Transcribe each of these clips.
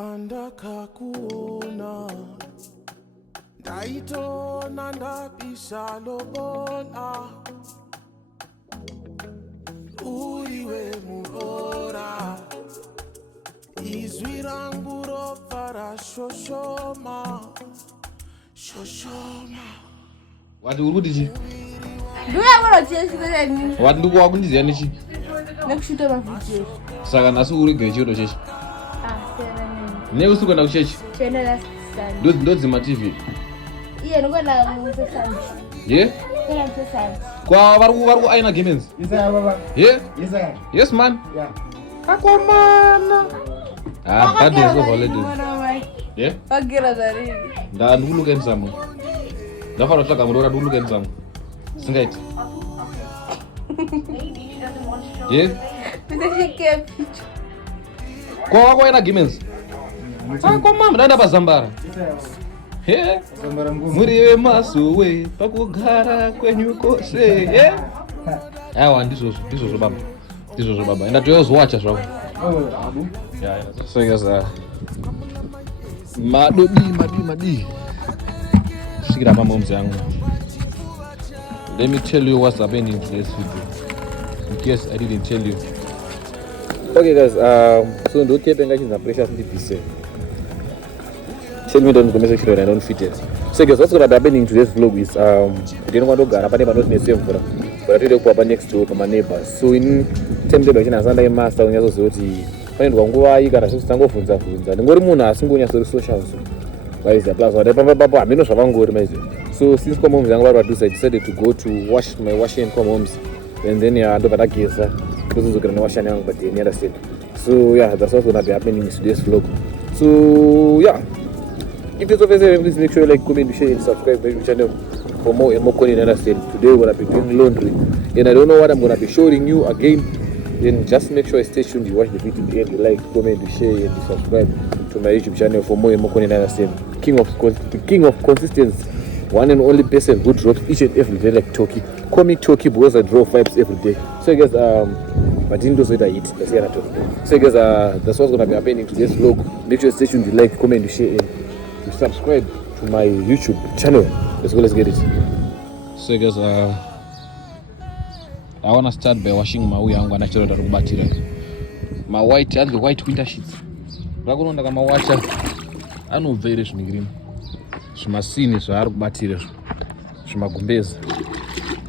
andakakuona ndaitona ndabisa lobola uriwe murora izwi rangu robva rashoshoma shoshoma. Wati uri kuti chi? Nduyabona cheshikwera nini? Wati ndikuwa kundiziya nechi? Nekushuta mavideo. Saka nasi uri gechido chechi? Ne usikwenda kuchechi? Chenda last Sunday. Ndodzima TV. Iye ndikwenda kuSunday. Ye? Kwenda kuSunday. Kwa vari aina gamens? Isa baba. Ye? Isa. Yes man. Yeah. Kakomana. That is so holiday. Ye? Wagira zarini. Ndandikuluke nzamo. Ndafana kutsvaga murora ndikuluke nzamo. Singaiti. Ye? Ndishike picha. Kwa wako aina gamens? Kakomana ndanda pazambara. He? Zambara ngumu. Muri wemasuwe pakugara kwenyu kose. Ye? Awa ndizvo baba. Ndizvo baba. Enda toyozwacha zvako. Oh, abu. Yeah. So guys, madi. Shikira pa moms yangu. Let me tell you what's happening in today's video. In case I didn't tell you. Okay guys, so ndo kepenga chinza precious ndipise. Tell me don't comment section and don't fit it. So guys, what's going to be happening in today's vlog is ndino kwandogara pane panoti nesemvura. But today kuapa next door kama neighbors. So in time table chinazanda imaster unyazoziva kuti paindwa nguva iyi kana zvekutangovhunza ndingori munhu asingonyasori social so vaiziva plus whatever hamino zvavangori maiziva. So since kwa moms yangu vari padhuze I decided to go to wash my washing kwa moms and then ndobva ndageza ndozozokera newashani yangu padeni, you understand. So yeah, that's what's gonna be happening in today's vlog. So yeah, if it's okay, please make sure you like, comment, share and subscribe to my channel for more and more content, understand. Today we're gonna be doing laundry and I don't know what I'm gonna be showing you again. Then just make sure you stay tuned, you watch the video to the end, you like, comment, share and subscribe to my YouTube channel for more and more content, understand. The king of consistency, one and only person who drops each and every day like Toki. Call me Toki because I drop vibes every day. So guys, but didn't do so that I eat. That's what I talk. So guys, that's what's gonna be happening to this vlog. Make sure you stay tuned, you like, comment, share and to subscribe to my YouTube channel. Let's get it. So guys, I wanna start by washing my yangu anachorota kubatira. My white winter sheets. Rakunonda kama wacha anobvere zvimigirima. Zvimasini zvaari kubatira zvimagumbezi.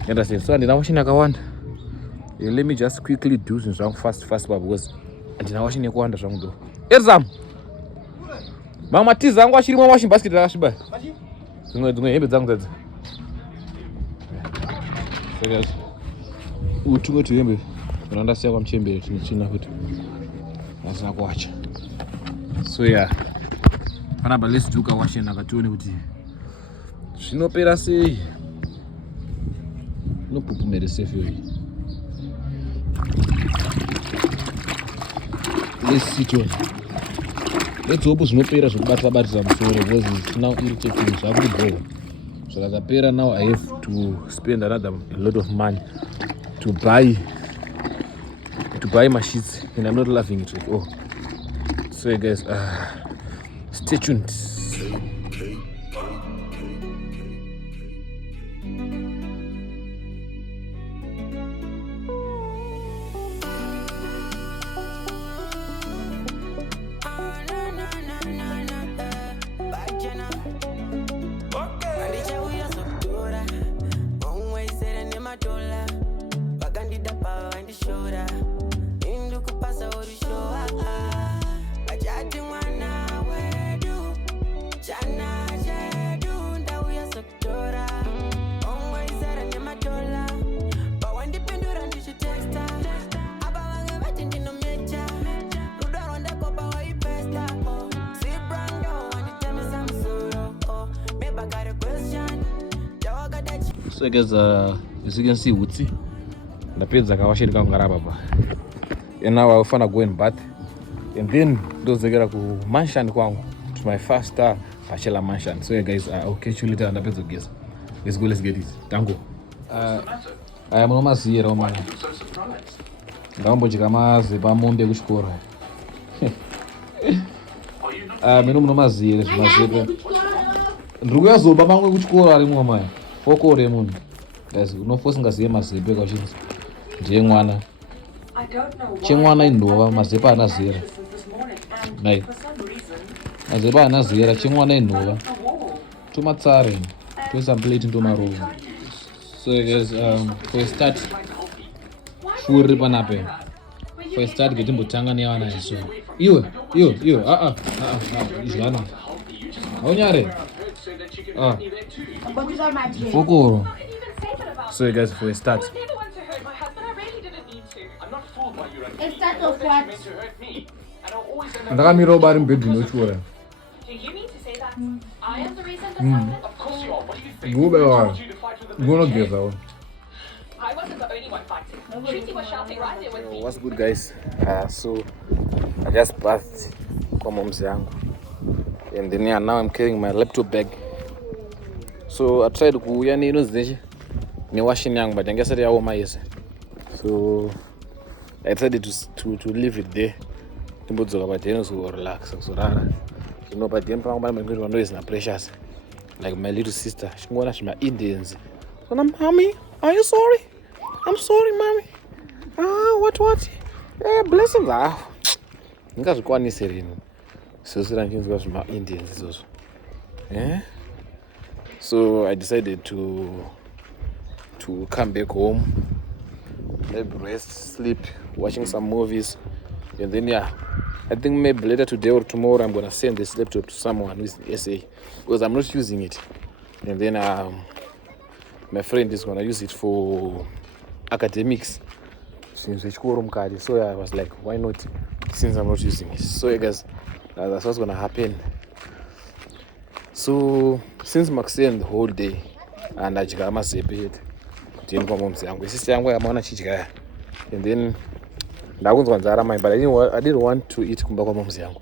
Understand? So ndina washing yakawanda. Let me just quickly do zvinhu zvangu fast because ndina washing yakawanda zvangu ndo. Ezam. Mama tiza angu ashirimo washing basket rakasviba. Dzimwe hembe dzangu dzadzi. So guys, utunge tuhembe ndandasiya kwamuchembere china kuti asina kuwacha. So yeah, panapa let's do kawashing akatione kuti zvinopera sei. Nopupumere safe yoyi. Let's sit on. Let's hope zvinopera zvekubatira musoro because it's now irritating zvakudibhowa. Zvakapera now I have to spend a lot of money to buy my sheets and I'm not loving it at all. So guys, stay tuned. So guys, as you can see, Wutsi, the pizza kawashi kangara baba. And now I wanna go and bath, and then those get to mansion kwangu to my first bachelor mansion. So yeah, guys, I'll catch you later on the pizza, guys. Let's go, let's get it. Tango. I am almost here, Roman. Gambo chikamaze pamombe kuchikora. Mino muno mazire zvimazepe. Ndikuyazoba mamwe kuchikoro arimwo maya. Fokore munhu. Guys, unofosingaziye mazepe kwachinzi. Ndiye mwana. Chemwana indova mazepe anazera. Nai. Mazepe anazera chemwana indova. Tumatsare. Toisa plate ndomarova. So guys, for a start, shuri panape. For a start, get mbotanga newana iso. Iyo, izvana. Aunyare. Fokoro. So guys, for a start. A start of what? Ndakamira ubari mbedhi nochora. Ngube wa. Ngonogeza wa. What's good guys? So I just bathed kwa mom's yangu. And then now I'm carrying my laptop bag. So I tried kuya nino zinechi. Ni washing yangu but ngesari yawo mayese. So I decided to leave it there. Timbodzoka padeno so relax so rara. You know, but the emperor man is not precious. Like my little sister, she wanna my Indians. So I'm, mommy, are you sorry? I'm sorry, mommy. What? Blessings. Ngazvikwanise serino. So sirangenzwa my Indians also. So I decided to come back home, maybe rest, sleep, watching some movies, and then I think maybe later today or tomorrow I'm gonna send this laptop to someone who's in SA because I'm not using it. And then my friend is gonna use it for academics. So I was like, why not? Since I'm not using it. So I guess that's what's gonna happen. So since Maxine the whole day and I got my separate, sister and then but I didn't want to eat kumba kwa mom's yangu.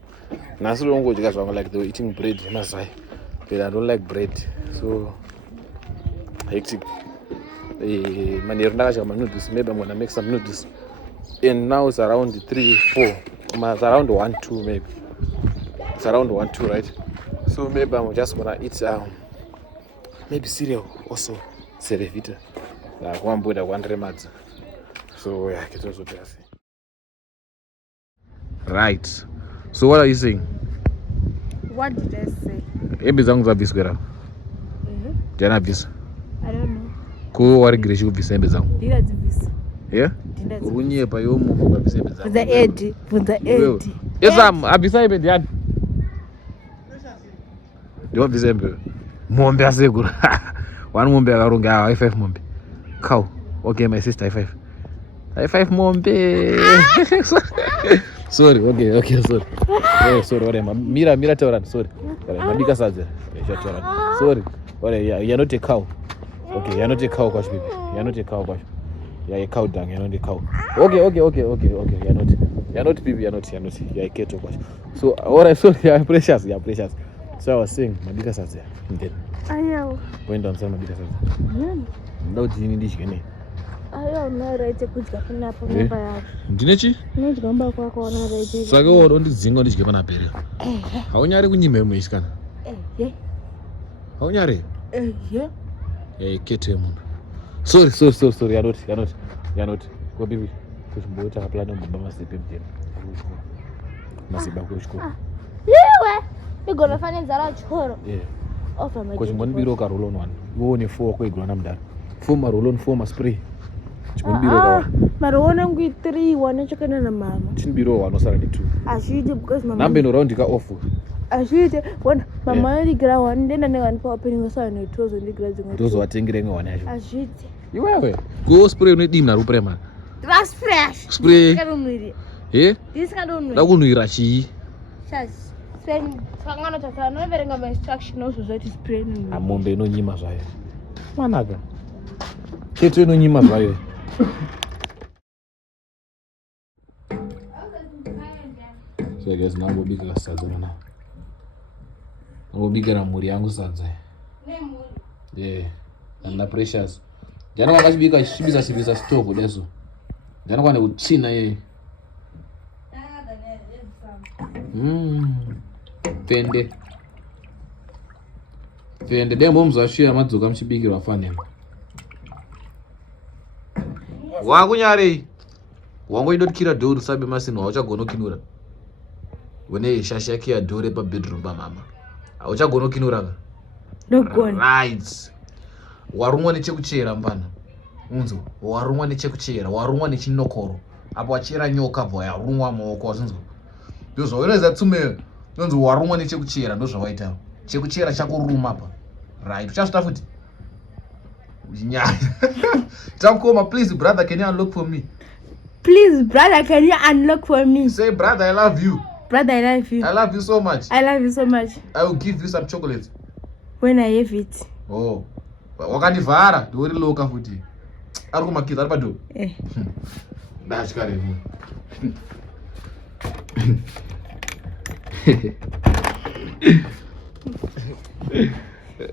Nasu longo jiga zwangu like they were eating bread masai. But I don't like bread. So hectic. Manero ndaga noodles. Maybe I'm gonna make some noodles. And now it's around 3, 4. It's around 1, 2 maybe. It's around 1, 2, right? So maybe I'm just gonna eat maybe cereal also. Cerevita. Like one boy that one remats. So yeah, it's also just. Right. So what are you saying? What did I say? Embi zangu za biskwera. Jana bis. I don't know. Ko wari greshi kubvisa embi zangu. Ndira dzibvisa. Yeah? Urunyepa yomu kubvisa embi zangu. Bvunza Edi. Yesam, abisa embi ndiani? Ndiwa bvisa embi. Mombe asekura. One mombe akaronga high five mombe. Cow. Okay, my sister high five. High five mombe. Sorry, okay, sorry. Sorry, whatever. Mira Tauran, sorry. Mabika Saja. Sorry. Whatever, you're not a cow. Okay, you're not a cow, Kosh baby. You're not a cow, Kosh. You're a cow dung, you're not a cow. Okay. You're not baby, you're not. You're a keto, Kosh. So, alright, sorry, you're precious. So I was saying, Mabika Saja. Ayo. Went down some Mabika Saja. No, do you need this again? Ayo, no right kudya panapo namba yako. Ndinechi? Ndikamba kwako na right. Saka woro ndidzinga ndidye panapere. Haunyari kunyime muisikana. Haunyari? Kete munhu. Sorry, you're not. Go baby. Kuchimboita kaplana mbaba masipe mteni. Masiba kuchikoro. Yewe. Igona fane nzara chikoro. Offer my. Kuchimboni biro ka roll on one. Uone 4 kwa igona mdara. 4 ma roll on 4 ma spray. Marona ngui 3 wana chakana na mama. Chinbiro wanosara ni 2. Ashite because mama. Nambe no round ka off. Ashite when mama ndigira one ndenda nevanpa opening sana no tozo ndigira zingo. Tozo watengire ngwane asho. Ashite. Iwewe. Go spray no dim na rupre man. That's fresh. Spray. Kanunwiri. This kanunwiri. Lakunwira chi. Chas. Spend sangana tata no verenga my instruction also that is spray no. Amombe no nyima zvayo. Manaka. Keto no nyima zvayo. So I guess now we'll be going to start doing now. We'll be going to muri yangu sadza. Yeah. And the precious. Jana wakashibika shibisa stove deso. Jana kwa ne uchina ye. Fende dembo muzashira madzoka muchibikirwa fanema wakunyarei wangoidotira dhoo sabe masino hauchagona kinura une shashi yake ya dhoo repa bedroom pamama hauchagona kinura right warumwa nechekuchera mbana unzo warumwa nechekuchera warumwa nechinokoro apo wachera nyoka bva yarumwa maoko wazvinzwa ndozvauneza tsume nonzo warumwa nechekuchera ndozvawaita chekuchera chakuruma pa right uchasvita futi uchinyanya tamkoma please brother can you unlock for me Please, brother, can you unlock for me? say brother I love you Brother, I love you. I love you so much I love you so much. I will give you some chocolates When I have it. oh wakandivhara ndori loka futi ari kumakidza ari padho ndachikarevo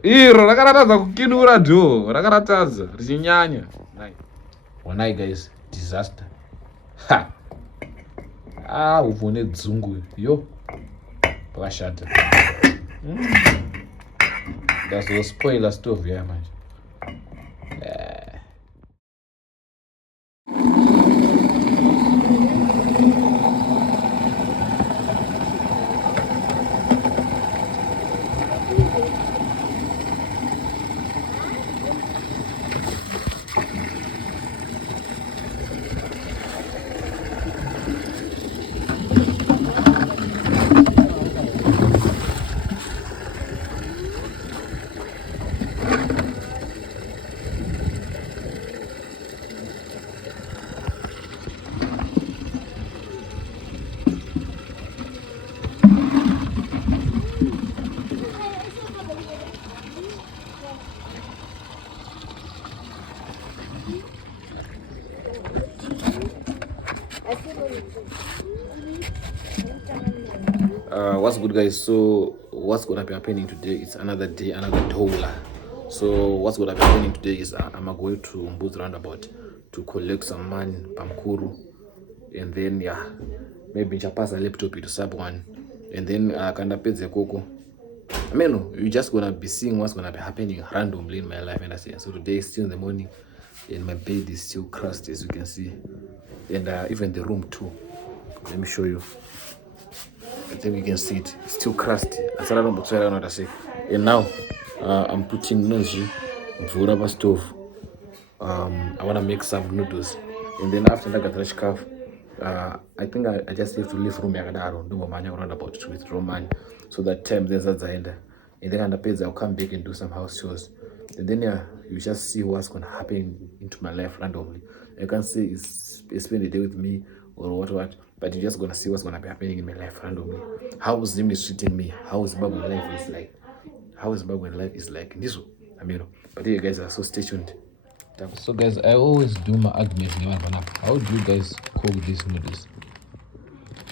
iro rakaratadza kukinura dho rakaratadza richinyanya onai guys disaster ubvu nedzungu yo pakashata ndazospoila stove yaya manje What's good, guys? So what's gonna be happening today? It's another day, another dola. So what's gonna be happening today is I'm going to Mbuz roundabout to collect some money pamkuru, and then maybe pass a laptop to someone, and then kanda peze koko. I mean, no, you're just gonna be seeing what's gonna be happening randomly in my life, and I say so. Today is still in the morning, and my bed is still crusty, as you can see, and even the room too. Let me show you. I think you can see it. It's still crusty. I don't know what I say. And now I'm putting noodles on the stove. I want to make some noodles, and then after that, I think I just have to leave room around about to withdraw money, so that time there's at the end, and then I'll come back and do some house chores, and then you just see what's gonna happen into my life randomly. You can't say it's spend the day with me or what, but you're just gonna see what's gonna be happening in my life randomly. How Zim is treating me, how Zimbabwe life is like, how Zimbabwe life is like. This, I mean, but you guys are so stay tuned. So guys, I always do my argument. How do you guys cook these noodles?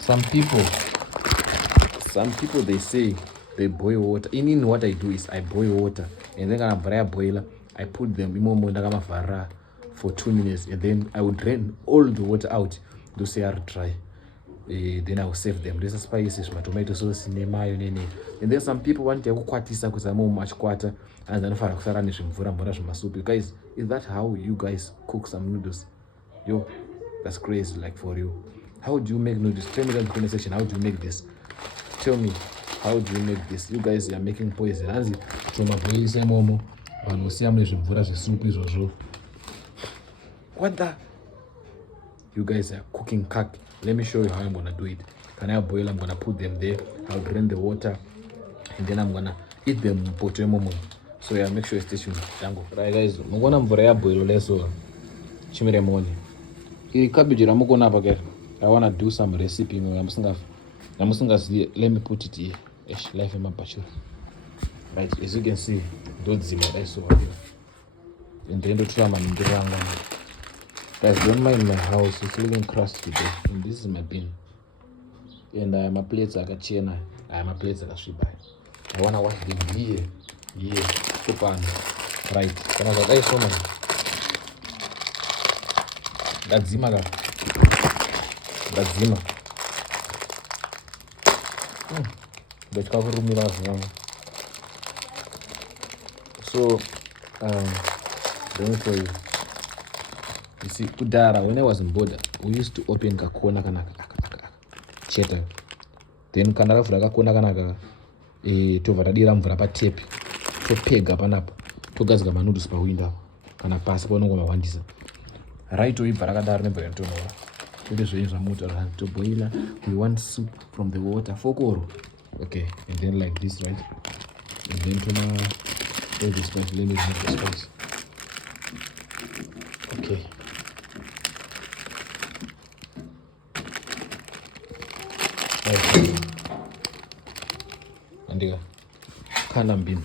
Some people they say they boil water. In what I do is I boil water, and then I boiler, I put them in for 2 minutes, and then I would drain all the water out. Those are dry. Then I will save them. There's a spices, my tomato sauce, and then some people want to kwatisa because I'm much quarter, and then for soup. You guys, is that how you guys cook some noodles? Yo, that's crazy. Like for you, how do you make noodles? Tell me in the comment section. How do you make this? Tell me, how do you make this? You guys are making poison. As it from a police momo, and we see how many soup is also. What the? You guys are cooking kak. Let me show you how I'm gonna do it. Can I boil? I'm gonna put them there. I'll drain the water, and then I'm gonna eat them. So yeah, make sure you stay tuned. Right guys, I'm gonna boil less so. Chimere money. Cabbage I wanna do some recipe. Let me put it here. Life in my pasture. Right, as you can see, those are so here. And then the tram and the guys, don't mind my house, it's looking crusty today. And this is my bin. And my plates like a chain. My plates like a shibai. I wanna wash them here. Open. Right. Can I go so many? That's Zima. That's Zima. but kakurumira zvinhu. So let me show you. You see, kudara, when I was in border, we used to open kakona kana cheta. Then kana rafura kakona kana tovharadira mvura patepi. Topega panapo. Togadzika noodles pawindow kana pasi paunongomahwandisa. Right oibva rakadaro nemvura Today zvinhu zvamuta to boiler. We want soup from the water. Fokoro. Okay, and then like this, right? And then all this spice. Let me remove the spice. Okay. Andika. Kana mbini.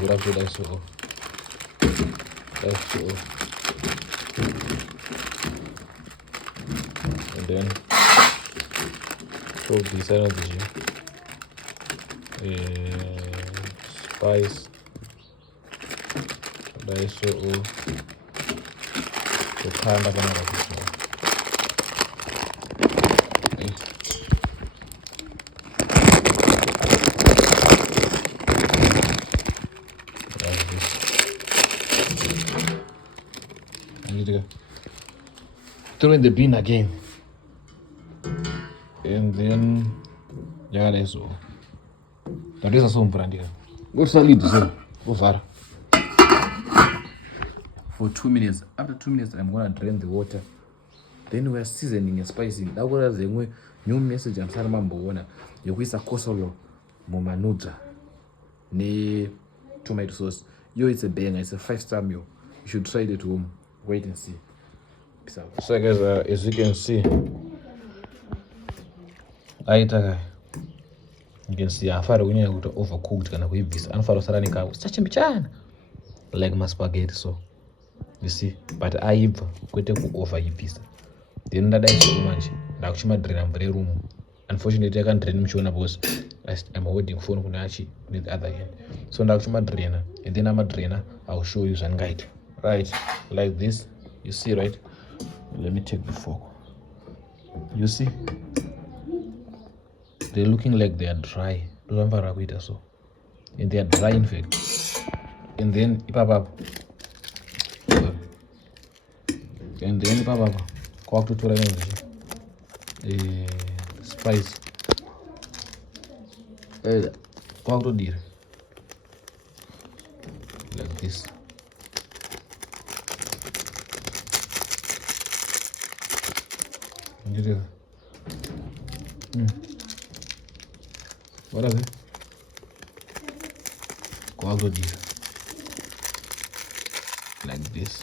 Vura kuda so. That's so. And then throw this energy. Spice. That's so. So kind of another thing. Throw in the bin again, and then so. That is a song branding. Go solid so. Go far. For 2 minutes. After 2 minutes, I'm gonna drain the water. Then we're seasoning and spicing. That was the new message I'm telling you. You use a kosolo, momanuja, ne tomato sauce. Yo, it's a banger. It's a 5-star meal. You should try it at home. Wait and see. Peace out. So guys, as you can see, you can see afaro kunyanya kuti overcooked kana kuibvisa anofara kusara nekawo sachimbichana like my spaghetti. So you see, but aibva kwete kuoveribvisa. Then ndadai so manje ndakuchimadrena mvura room. Unfortunately I can't drain muchiona because I'm holding phone kunachi with the other hand. So ndakuchimadrena, and then amadrena I'll show you zvangaita. Right, like this. You see, right? Let me take the fork. You see, they're looking like they are dry. So, and they are dry in fact. And then ipapa, cook to spice. Cook to deer like this. What is it? Coago deer like this.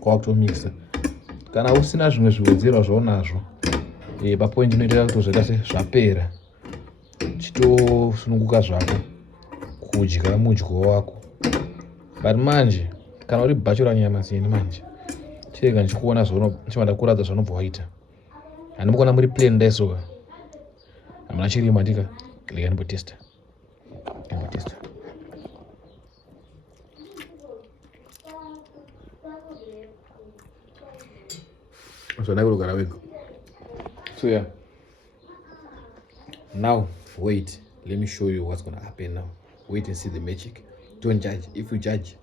Coago mix. Kana usina zvimwe zviwedzera zvaunazvo papoint inoita kuti zvakase zvapera chitosununguka zvako kudya mudyo wako. But manje kana uri bachora nyama sini manje chega ndichikuona chimanda kuradza zvanobva waita. Handimukona muri plain daisoka hamuna chirima ndika lega ndimbotesta. So yeah, now wait, let me show you what's gonna happen now. Wait and see the magic. Don't judge. If you judge,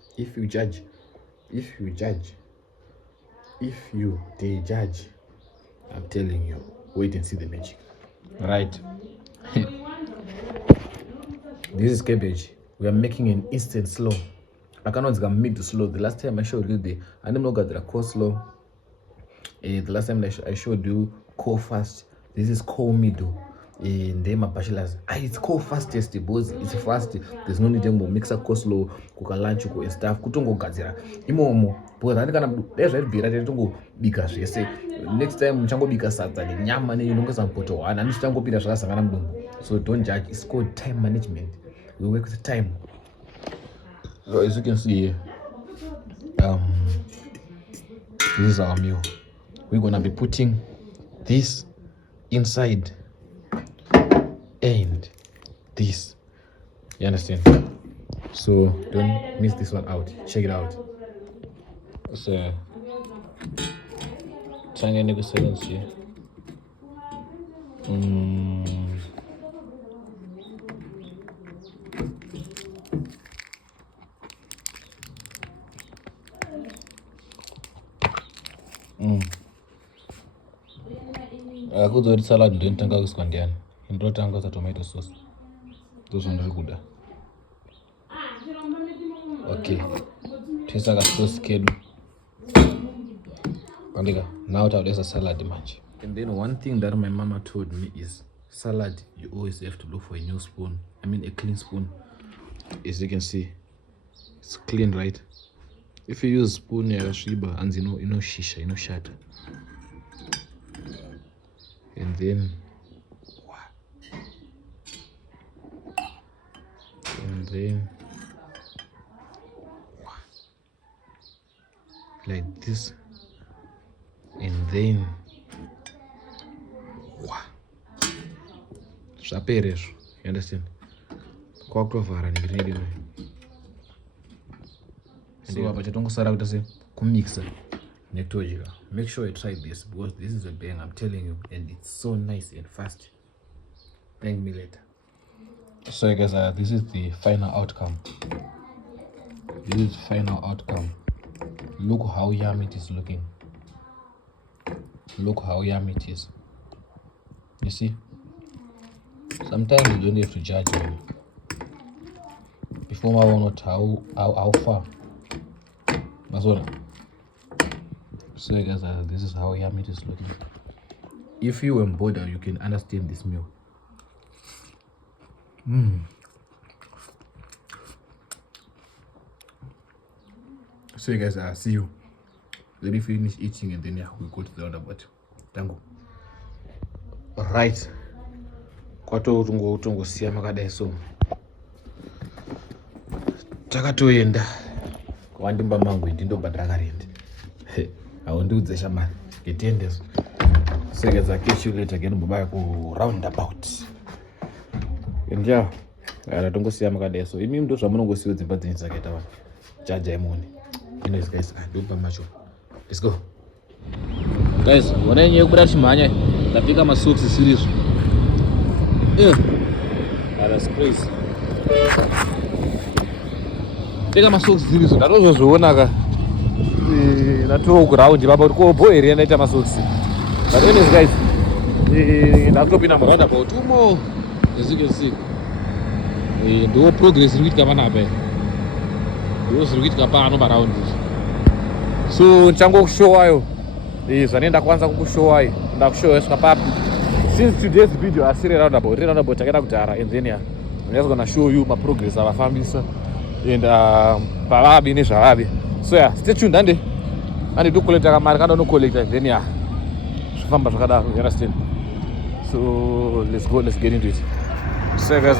I'm telling you, wait and see the magic. Right. This is cabbage. We are making an instant slow. I cannot make the slow. The last time I showed you the coleslaw. The last time I showed you co-fast. This is co-middle. In the bachelors, it's co-fastest because it's fast. There's no need to mix a coleslaw, cook a lunch, and stuff. Kutongo gazira. Imomo. Because I think there's a bit of tongo because you say next time chango because Saturday nyama ne yunongo sampoto and I'm chango pida shasa kana mdumbu. So don't judge. It's called time management. We work with time. So as you can see here, this is our meal. We're gonna be putting this inside this. You understand? So don't miss this one out. Check it out. So trying to seconds here. Kuzori salad ndotanga kuswa ndiani. Ndotanga tomato sauce. Those are very good. Okay. Taste like a sauce kid. Now there's a salad much. And then one thing that my mama told me is salad, you always have to look for a new spoon. I mean a clean spoon. As you can see, it's clean, right? If you use spoon, shiba and you know shisha, shatter. And then like this, and then you understand? So mixer. Make sure you try this because this is a bang, I'm telling you, and it's so nice and fast. Thank me later. So guys, this is the final outcome. Look how yummy it is looking. Look how yummy it is. You see? Sometimes you don't have to judge me. Before I want how far. So guys, this is how yummy it is looking. If you embody, you can understand this meal. So guys, I'll see you. Let me finish eating and then we go to the other part. Tango. Right. Kwato tungo siya makadai so. Takatoenda. Kwandimba mangu ndindo badrakarende. I won't do the shaman. Get in this. So guys, I'll catch you later again. Bye go roundabout. And yeah, don't go see Amaka so. If you don't go see the bad things I get one. Charge money. Anyways, guys, don't buy much. Let's go. Guys, when you brush manya, the pick up my socks is serious. Yeah. That's crazy. Pick up my socks serious. That was one aga. That two ground, about go boy, and let my socks. But anyways, guys, that's not been around about 2 more. As you can see. Do progress with Kamanabe. Those with Kapano around this. So, Chango show you. Is an end at once. I will show you. Now, show us since today's video, I see around about Takara in Zenia. I'm just gonna show you my progress of our families and Parabi Nisharabi. So, yeah, stay tuned, Andy. And you do collect a Marcano no collect Zenia. You understand? So, let's get into it. So, guys,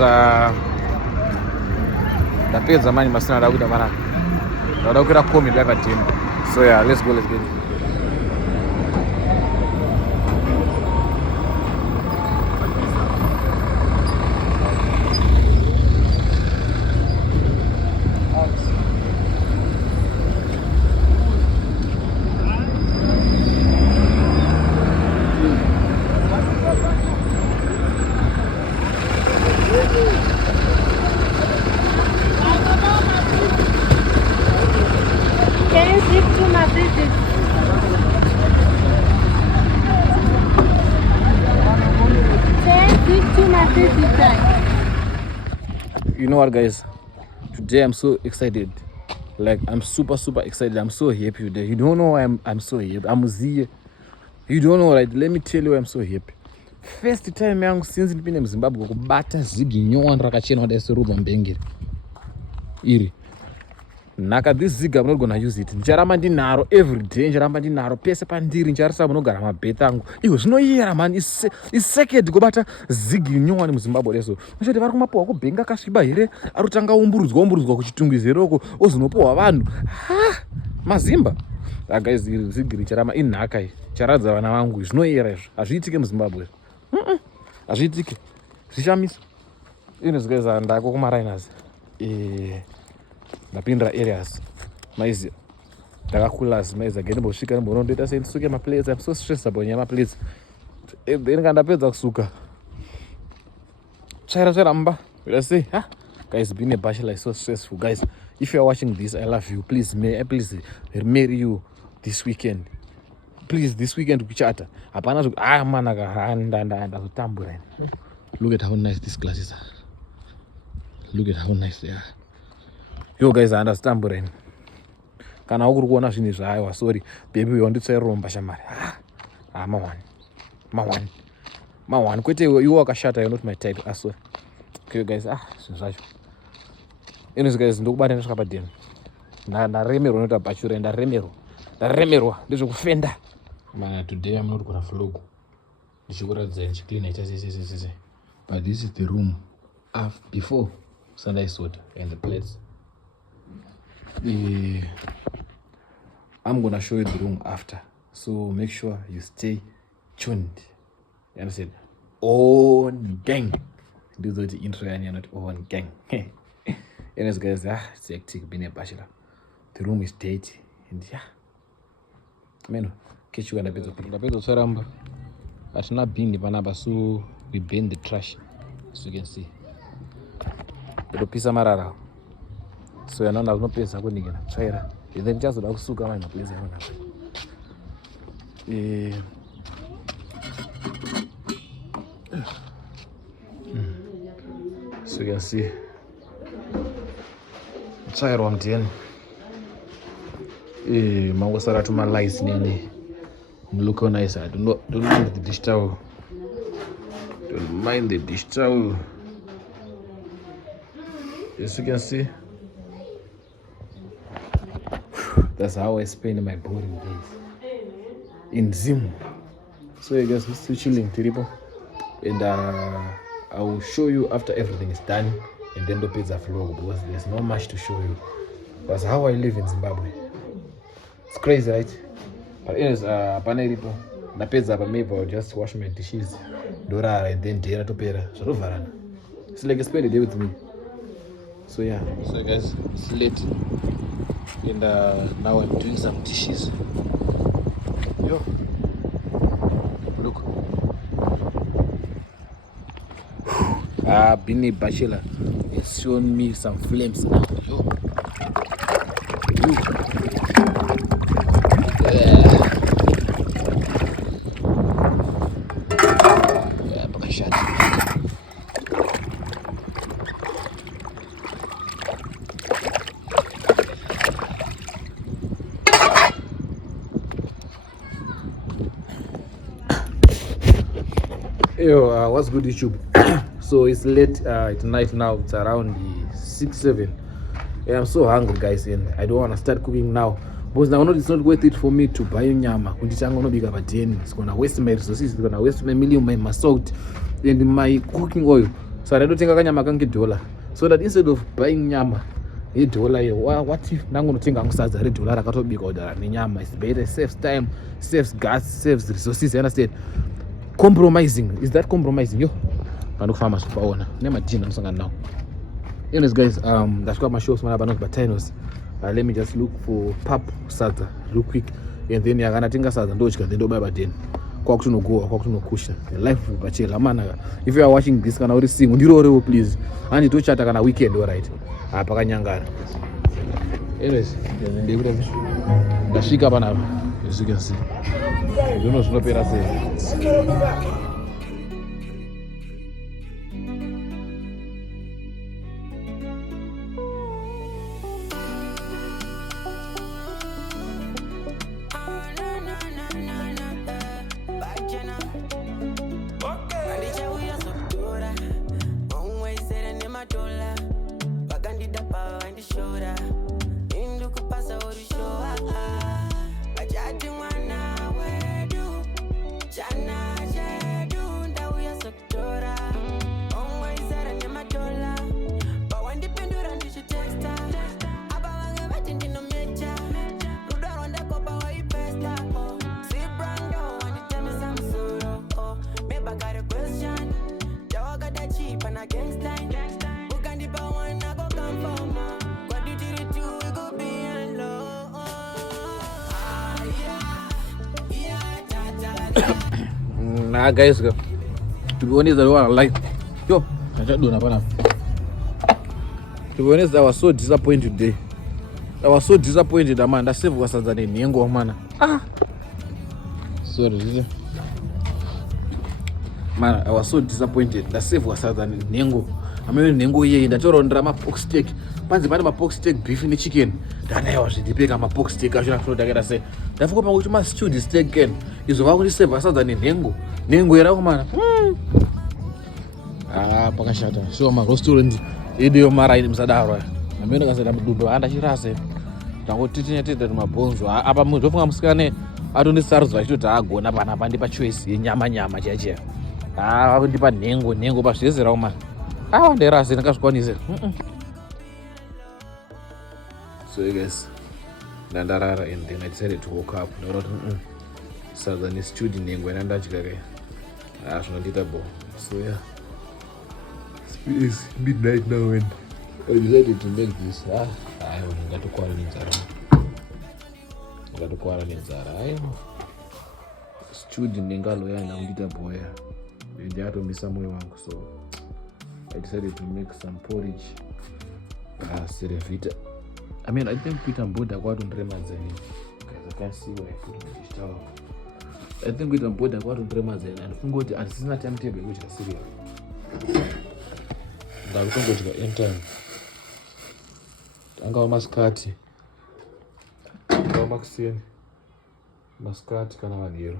the pizza man must not have good man. I don't get a coming like a team. So yeah, let's get it. You know what, guys? Today I'm so excited. Like I'm super excited. I'm so happy today. You don't know why I'm so happy. I'm here. You don't know, right? Let me tell you why I'm so happy. First time yangu since nipine in Zimbabwe kubata zigi nyonda rakachena wadaise ruba mbengeri. Iri. Naka this zig I'm not gonna use it. Njarama ndinaro every day. Njarama ndinaro pese pandiri njarisa munogara mabeta angu. Iwo zvinoyera man is second kubata zigi nyonda muZimbabwe leso. Nchoti vari kumapowa kubenga kasviba here arutanga umburudzwa kuchitungwizeroko ozinopowa vanhu. Ha! Mazimba. Guys, zigi richarama inhaka charadza vana vangu zvinoyera izvo. Hazviitike muZimbabwe. Hazviitike. Zvichamisa. guys, ndako kumariners ndapindira areas maizi ndakakulas maizi again ndimbosvika ndimbonondoita sei ndisuke maplates. I'm so stressed about maplates. Then kandapedza kusuka tsvaira mumba say guys, being a bachelor is so stressful. Guys, if you are watching this, I love you. Please marry you this weekend. Please, this weekend kuchata hapana manaka kutambura. Look at how nice these glasses are. Look at how nice they are. Yo guys, I understand brain. Kana ukuri kuona zvinhu zvaiwa sorry baby wanditsairomba shamari. Mawan kwete you wakashata, you're not my type. Sorry. Okay guys, zvinhu zvacho. Anyways guys, ndokubata ndasvika padeni. Ndaremerwa nota bachelor, ndaremerwa ndezvekufenda. Man, today I'm not gonna vlog. Ndichikuratidza ndichiclean it. But this is the room before Sunday soda and the plates. I'm gonna show you the room after, so make sure you stay tuned. You understand? On gang. Do the intro and you're not on gang. Anyways guys, it's hectic being a bachelor. The room is dirty and catch you on the bed of Saramba. At not being the banaba, so we burn the trash, as you can see. The pizza marara. So you're not no place I'm going to try it. And then just about sugar in a place I want to. So you can see. Try it on 10. Mawasara to my lights nini. Look on nice. Don't mind the dish towel. Don't mind the dish towel. As you can see, that's how I spend my boring days in Zimbabwe. So you guys, we're still chilling, terrible. And I will show you after everything is done, and then the pizza vlog, because there's not much to show you. That's how I live in Zimbabwe. It's crazy, right? But anyways, panelipo na pizza pa maybe I'll just wash my dishes, dora, and then dera to pera. So it's like a spend a day with me. So yeah, so guys, it's late, and now I'm doing some dishes. Yo, look. Being a bachelor, it's shown me some flames now. Yo. Yo, what's good YouTube? So it's late at night now. It's around 6-7 and I'm so hungry guys, and I don't want to start cooking now because now it's not worth it for me to buy nyama. It's gonna waste my resources, it's gonna waste my million, my salt and my cooking oil. So I don't think I can $1. So that instead of buying nyama $1, what if I'm going to think I'm going to $1 rakatobika order nyama? It's better, saves time, saves gas, saves resources. You understand? Compromising, is that compromising? Yo, farmers now. Anyways guys, that's got my shows batanos. Let me just look for pap salsa real quick, and then you're gonna think salsa ndochka then do buy then kwak to no go, kwak to no kusha life bachela man. If you are watching this kana uri sing ndiro please and to chat kana weekend, all right? Pakanyangara. Anyways, ndashika pana, as you can see. You know, no pera say. Jana, Nah, guys, to be honest, I don't want to lie. Yo, I just don't know. To be honest, I was so disappointed today. I was so disappointed, man. That save was as a Nengo, man. Sorry. Man, I was so disappointed. That save was as a Nengo. I mean, Nengo here, that you're on drama pork steak. Panzi bana ma pork steak, beef in the chicken. That I was the big pork steak. I should have told I say. That for my ultimate stew this steak again. Is over save was as a Nengo. Nengo era man. Pakashata. So my restaurant. Idio mara ini msadaro. Amene kasema mdudu anda chirase. Tangotitinyatita mabhonzo. Apa munhu ofunga musikane atondisarudza chitoti agona pana pandi pa choice yenyama chache. Ndipa nhengo pazvezerawo man. Nderase ndakazvikwanisa. So guys, ndandarara and then I decided to woke up. Southern student nhengo ndandachika kai. Zvinondita bo. So yeah. It's midnight now and I decided to make this. I got to quarantine Zara. Student nengalo yana undita boy. They had to miss some way, so I decided to make some porridge. Serevita. I mean, I think Peter and Buddha got on Remazani. I can't see where I put my dish towel. I think Peter and Buddha got on Remazani and Fungo and it's not timetable, which is serious. Now we can go to the end time. Anga maskati. Anga maxine. Maskati kana vanero.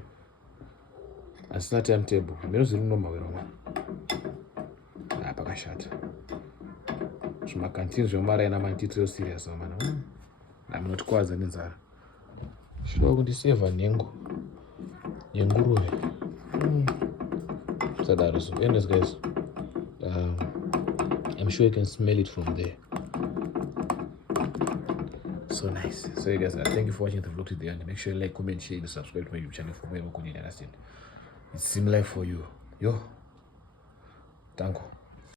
Asina timetable. Meno ziri no mawero ma. Pakashata. Zvima canteen zvomara ina mantitiro serious man. I'm not kwaza nenzara. Shinoda kundiseva nhengo. Yenguruve. Sadaro so. Anyways guys. I'm sure you can smell it from there. So nice. So you guys, thank you for watching the vlog to the end. Make sure you like, comment, share, and subscribe to my YouTube channel for more. It's similar for you. Yo. Thank you.